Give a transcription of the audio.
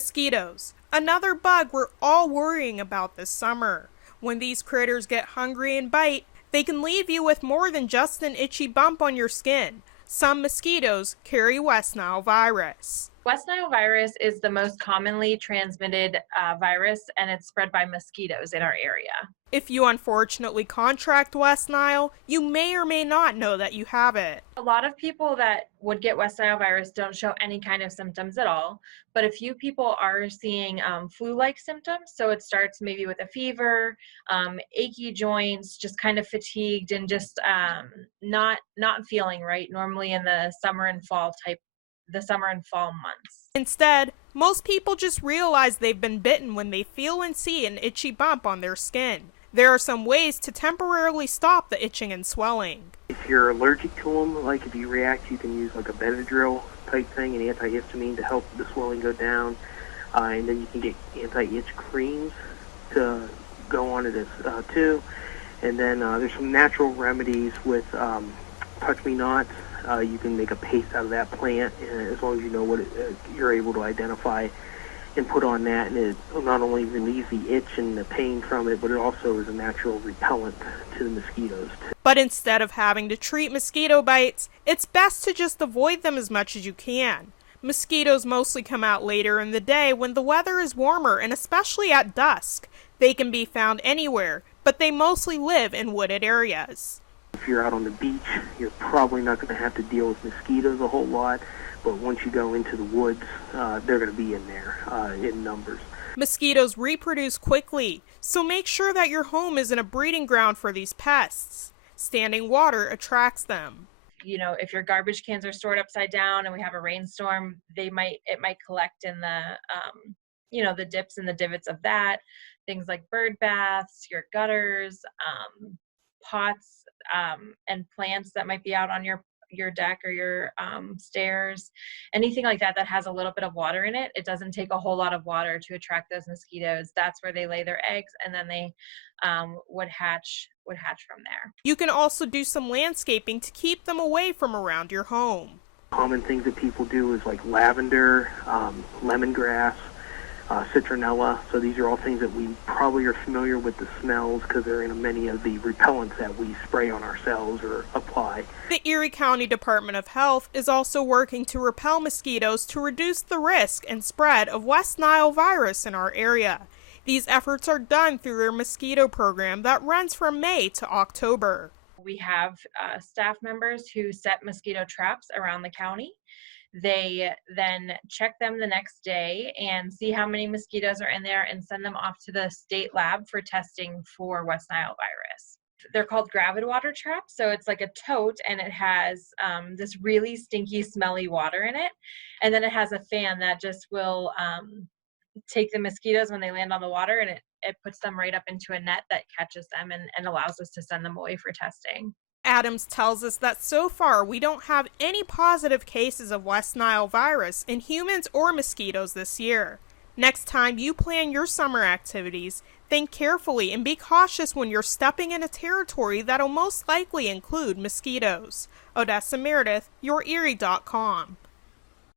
Mosquitoes, another bug we're all worrying about this summer. When these critters get hungry and bite, they can leave you with more than just an itchy bump on your skin. Some mosquitoes carry West Nile virus. West Nile virus is the most commonly transmitted virus, and it's spread by mosquitoes in our area. If you unfortunately contract West Nile, you may or may not know that you have it. A lot of people that would get West Nile virus don't show any kind of symptoms at all, but a few people are seeing flu-like symptoms. So it starts maybe with a fever, achy joints, just kind of fatigued, and just not feeling right. Normally in the summer and fall months. Instead, most people just realize they've been bitten when they feel and see an itchy bump on their skin. There are some ways to temporarily stop the itching and swelling. If you're allergic to them, like if you react, you can use like a Benadryl type thing, an antihistamine to help the swelling go down. And then you can get anti-itch creams to go on to this too. And then there's some natural remedies with touch-me-not. You can make a paste out of that plant, and as long as you know what you're able to identify and put on that, and it not only relieves the itch and the pain from it, but it also is a natural repellent to the mosquitoes. But instead of having to treat mosquito bites, it's best to just avoid them as much as you can. Mosquitoes mostly come out later in the day when the weather is warmer, and especially at dusk. They can be found anywhere, but they mostly live in wooded areas. If you're out on the beach, you're probably not going to have to deal with mosquitoes a whole lot, but once you go into the woods, they're going to be in there in numbers. Mosquitoes reproduce quickly, so make sure that your home isn't a breeding ground for these pests. Standing water attracts them. You know, if your garbage cans are stored upside down and we have a rainstorm, it might collect in the the dips and the divots of that. Things like bird baths, your gutters, pots, and plants that might be out on your deck or your stairs, anything like that that has a little bit of water in it. It doesn't take a whole lot of water to attract those mosquitoes. That's where they lay their eggs, and then they would hatch from there. You can also do some landscaping to keep them away from around your home. Common things that people do is like lavender, lemongrass, citronella. So these are all things that we probably are familiar with the smells because they're in many of the repellents that we spray on ourselves or apply. The Erie County Department of Health is also working to repel mosquitoes to reduce the risk and spread of West Nile virus in our area. These efforts are done through their mosquito program that runs from May to October. We have staff members who set mosquito traps around the county. They then check them the next day and see how many mosquitoes are in there and send them off to the state lab for testing for West Nile virus. They're called gravid-water traps, so it's like a tote, and it has this really stinky, smelly water in it, and then it has a fan that just will take the mosquitoes when they land on the water, and it puts them right up into a net that catches them and allows us to send them away for testing. Adams tells us that so far we don't have any positive cases of West Nile virus in humans or mosquitoes this year. Next time you plan your summer activities, think carefully and be cautious when you're stepping in a territory that'll most likely include mosquitoes. Odessa Meredith, YourErie.com.